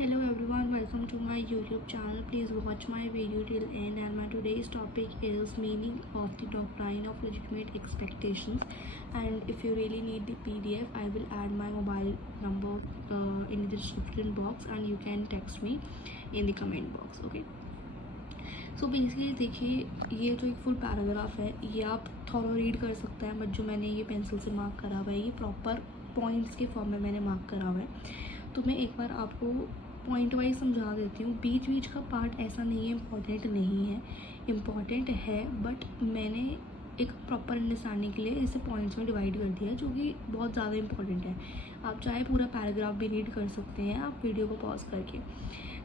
Hello everyone, welcome to my YouTube channel. Please watch my video till end, and my today's topic is meaning of the doctrine of legitimate expectations. And if you really need the PDF, I will add my mobile number in the description box and you can text me in the comment box. Okay. So basically देखिए, ये जो एक full paragraph है ये आप थोड़ा read कर सकते हैं, बट जो मैंने ये पेंसिल से मार्क करा हुआ है ये प्रॉपर पॉइंट्स के फॉर्म में मैंने मार्क करा हुआ है। तो मैं एक बार आपको पॉइंट वाइज समझा देती हूँ। बीच बीच का पार्ट ऐसा नहीं है इम्पॉर्टेंट नहीं है, इम्पॉर्टेंट है, बट मैंने एक प्रॉपर अंडरस्टैंडिंग के लिए इसे पॉइंट्स में डिवाइड कर दिया है, जो कि बहुत ज़्यादा इंपॉर्टेंट है। आप चाहे पूरा पैराग्राफ भी रीड कर सकते हैं आप वीडियो को पॉज करके,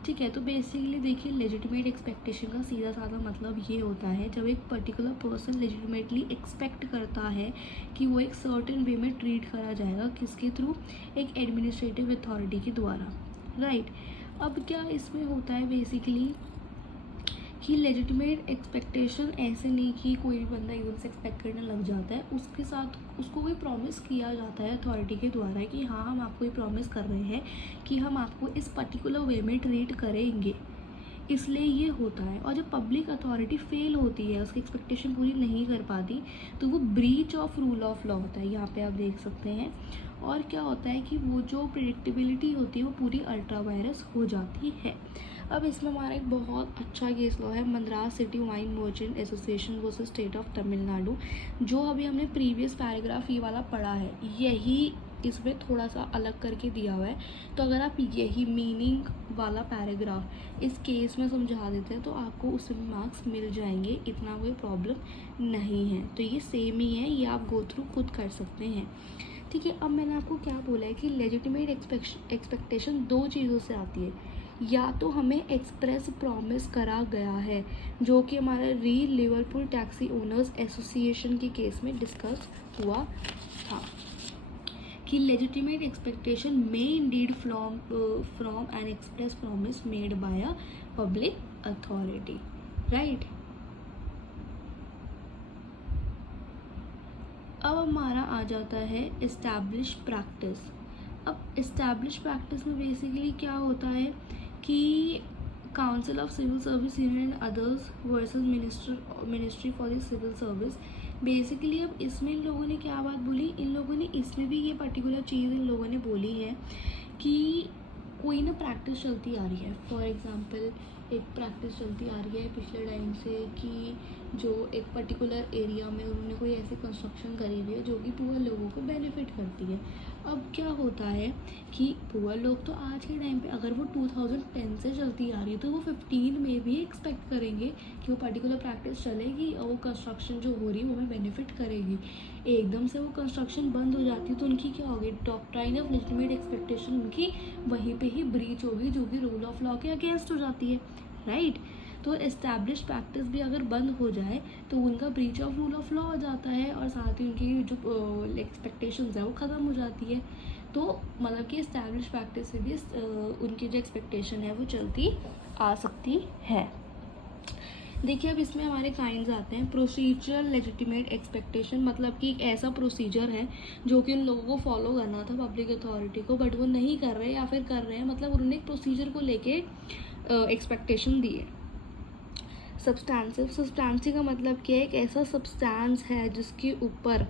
ठीक है। तो बेसिकली देखिए, लेजिटिमेट एक्सपेक्टेशन का सीधा साधा मतलब ये होता है जब एक पर्टिकुलर पर्सन लेजिटिमेटली एक्सपेक्ट करता है कि वो एक सर्टेन वे में ट्रीट करा जाएगा, किसके थ्रू, एक एडमिनिस्ट्रेटिव अथॉरिटी के द्वारा, राइट। अब क्या इसमें होता है बेसिकली कि लेजिटिमेट एक्सपेक्टेशन ऐसे नहीं कि कोई भी बंदा एकदम से एक्सपेक्ट करने लग जाता है, उसके साथ उसको कोई प्रॉमिस किया जाता है अथॉरिटी के द्वारा कि हाँ हम आपको ये प्रॉमिस कर रहे हैं कि हम आपको इस पर्टिकुलर वे में ट्रीट करेंगे, इसलिए ये होता है। और जब पब्लिक अथॉरिटी फेल होती है, उसकी एक्सपेक्टेशन पूरी नहीं कर पाती, तो वो breach of rule of law होता है, यहाँ पे आप देख सकते हैं। और क्या होता है कि वो जो प्रिडिक्टेबिलिटी होती है वो पूरी अल्ट्रा वायरस हो जाती है। अब इसमें हमारा एक बहुत अच्छा केस लॉ है, Madras city wine merchant association versus state of Tamil Nadu, जो अभी हमने प्रीवियस पैराग्राफ ये वाला पढ़ा है, यही इसमें थोड़ा सा अलग करके दिया हुआ है। तो अगर आप यही मीनिंग वाला पैराग्राफ इस केस में समझा देते हैं तो आपको उसमें मार्क्स मिल जाएंगे, इतना कोई प्रॉब्लम नहीं है। तो ये सेम ही है, ये आप गो थ्रू खुद कर सकते हैं, ठीक है। अब मैंने आपको क्या बोला है कि लेजिटिमेट एक्सपेक्टेशन दो चीज़ों से आती है, या तो हमें एक्सप्रेस प्रॉमिस करा गया है, जो कि हमारा re Liverpool taxi owners association के केस में डिस्कस हुआ था कि legitimate expectation may indeed from an express promise made by a public authority, right. अब हमारा आ जाता है इस्टेब्लिश प्रैक्टिस। अब इस्टेब्लिश प्रैक्टिस में बेसिकली क्या होता है कि council of civil service union and others versus ministry for the civil service. Basically अब इसमें इन लोगों ने क्या बात बोली, इन लोगों ने इसमें भी ये पर्टिकुलर चीज़ इन लोगों ने बोली है कि कोई ना प्रैक्टिस चलती आ रही है। फॉर एग्जांपल एक प्रैक्टिस चलती आ रही है पिछले टाइम से कि जो एक पर्टिकुलर एरिया में उन्होंने कोई ऐसी कंस्ट्रक्शन करी हुई है जो कि पुअर लोगों को बेनिफिट करती है। अब क्या होता है कि पुअर लोग तो आज के टाइम पे अगर वो 2010 से चलती आ रही है तो वो 15 में भी एक्सपेक्ट करेंगे कि वो पर्टिकुलर प्रैक्टिस चलेगी और वो कंस्ट्रक्शन जो हो रही है वो हमें बेनिफिट करेगी। एकदम से वो कंस्ट्रक्शन बंद हो जाती है तो उनकी क्या होगी, डॉक्ट्राइन ऑफ लेजिटिमेट एक्सपेक्टेशन उनकी वहीं पे ही ब्रीच होगी, जो कि रूल ऑफ लॉ के अगेंस्ट हो जाती है, राइट। तो एस्टैब्लिश प्रैक्टिस भी अगर बंद हो जाए तो उनका breach of rule of law हो जाता है और साथ ही उनकी जो एक्सपेक्टेशंस है वो ख़त्म हो जाती है। तो मतलब कि एस्टैब्लिश प्रैक्टिस से भी उनकी जो एक्सपेक्टेशन है वो चलती आ सकती है। देखिए, अब इसमें हमारे काइंड्स आते हैं। प्रोसीजरल लेजिटिमेट एक्सपेक्टेशन मतलब कि एक ऐसा प्रोसीजर है जो कि उन लोगों को फॉलो करना था पब्लिक अथॉरिटी को, बट वो नहीं कर रहे या फिर कर रहे हैं, मतलब उन्होंने एक प्रोसीजर को लेके एक्सपेक्टेशन दी है। सब्सटैंसिव, सब्सटैंसिव का मतलब क्या है, एक ऐसा सब्सटेंस है जिसके ऊपर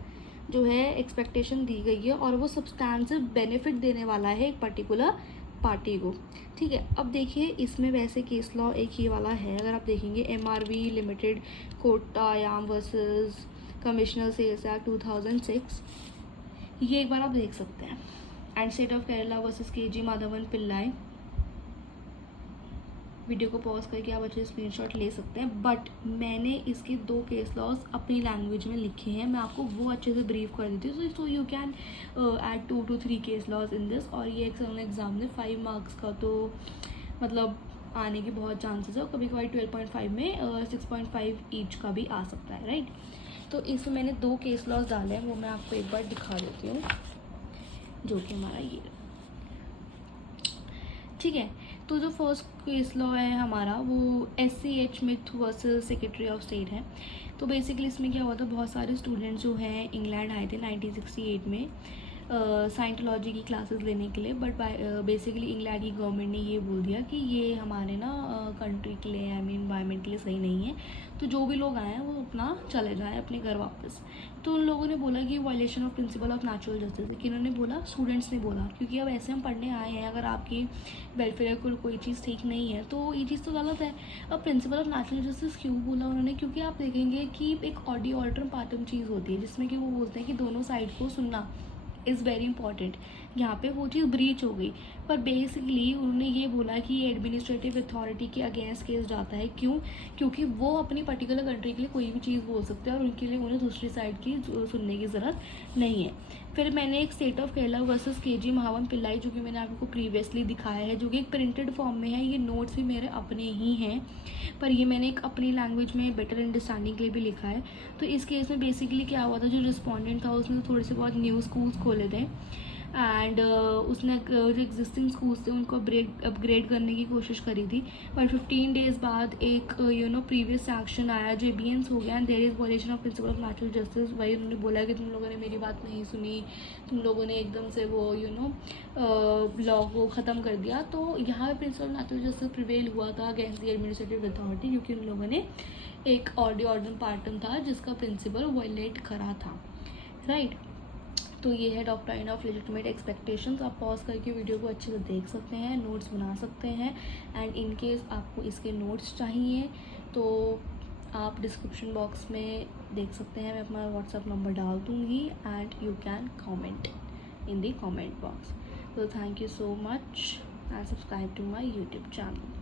जो है एक्सपेक्टेशन दी गई है और वो सब्सटैंसिव बेनिफिट देने वाला है एक पर्टिकुलर पार्टी को, ठीक है। अब देखिए, इसमें वैसे केस लॉ एक ये वाला है, अगर आप देखेंगे MRV limited Kottayam versus commissioner sales act 2006, ये एक बार आप देख सकते हैं। And state of Kerala versus KG Madhavan Pillai, video को पॉज करके आप अच्छे स्क्रीनशॉट ले सकते हैं, बट मैंने इसके दो केस लॉज अपनी लैंग्वेज में लिखे हैं, मैं आपको वो अच्छे से ब्रीफ कर देती हूँ। So you can add 2 to 3 case laws in this. और ये एक्सटर्नल एग्जाम में 5 मार्क्स का तो मतलब आने के बहुत चांसेस है, और कभी कभार 12.5 में 6.5 ईच का भी आ सकता है, राइट। तो इसमें मैंने 2 केस लॉज डाले हैं, वो मैं आपको एक बार दिखा देती हूँ, जो कि हमारा ये, ठीक है। तो जो फर्स्ट केस लॉ है हमारा वो SCH Smith versus secretary of state है। तो बेसिकली इसमें क्या हुआ था, बहुत सारे स्टूडेंट्स जो हैं इंग्लैंड आए थे 1968 में, साइंटोलॉजी की क्लासेस लेने के लिए, बट बेसिकली इंग्लैंड की गवर्नमेंट ने ये बोल दिया कि ये हमारे ना कंट्री के लिए, आई मीन एनवायरनमेंट के लिए सही नहीं है, तो जो भी लोग आए हैं वो अपना चले जाएँ अपने घर वापस। तो उन लोगों ने बोला कि violation of principle of natural justice है। किन्होंने बोला? स्टूडेंट्स ने बोला, क्योंकि अब ऐसे हम पढ़ने आए हैं, अगर आपकी वेलफेयर को कोई चीज़ ठीक नहीं है तो ये चीज़ तो गलत है। अब प्रिंसिपल ऑफ नेचुरल जस्टिस क्यों बोला उन्होंने? क्योंकि आप देखेंगे कि एक ऑडियो ऑल्टरम पार्टम चीज़ होती है जिसमें कि वो बोलते हैं कि दोनों साइड को सुनना इज़ वेरी इंपॉर्टेंट। यहाँ पे वो चीज़ ब्रीच हो गई, पर बेसिकली उन्होंने ये बोला कि ये एडमिनिस्ट्रेटिव अथॉरिटी के अगेंस्ट केस जाता है। क्यों? क्योंकि वो अपनी पर्टिकुलर कंट्री के लिए कोई भी चीज़ बोल सकते हैं और उनके लिए उन्हें दूसरी साइड की सुनने की ज़रूरत नहीं है। फिर मैंने एक state of Kerala versus KG Mahavan Pillai, जो कि मैंने आपको प्रीवियसली दिखाया है, जो कि एक प्रिंटेड फॉर्म में है। ये नोट्स भी मेरे अपने ही हैं, पर ये मैंने एक अपनी लैंग्वेज में बेटर अंडरस्टैंडिंग के लिए भी लिखा है। तो इस केस में बेसिकली क्या हुआ था, जो रिस्पॉन्डेंट था उसने थोड़े से बहुत न्यू स्कूल्स खोले थे एंड उसने जो एग्जिस्टिंग स्कूल्स थे उनको अपग्रेड करने की कोशिश करी थी। बट 15 डेज़ बाद एक प्रीवियस एक्शन आया जो एबियंस हो गया and there is violation of principle of natural justice. वही उन्होंने बोला कि तुम लोगों ने मेरी बात नहीं सुनी, तुम लोगों ने एकदम से वो लॉ को ख़त्म कर दिया। तो यहाँ पे principal of natural justice prevail हुआ था अगेंस्ट द एडमिनिस्ट्रेटिव अथॉरिटी, क्योंकि उन लोगों ने एक ऑडियो ऑर्डन पार्टन था जिसका प्रिंसिपल वायलेट करा था, राइट। तो ये है डॉक्ट्राइन ऑफ लेजिटिमेट एक्सपेक्टेशंस। आप पॉज करके वीडियो को अच्छे से देख सकते हैं, नोट्स बना सकते हैं एंड इन केस आपको इसके नोट्स चाहिए तो आप डिस्क्रिप्शन बॉक्स में देख सकते हैं, मैं अपना व्हाट्सएप नंबर डाल दूँगी and you can comment in the comment box. तो thank you so much and subscribe to my YouTube channel.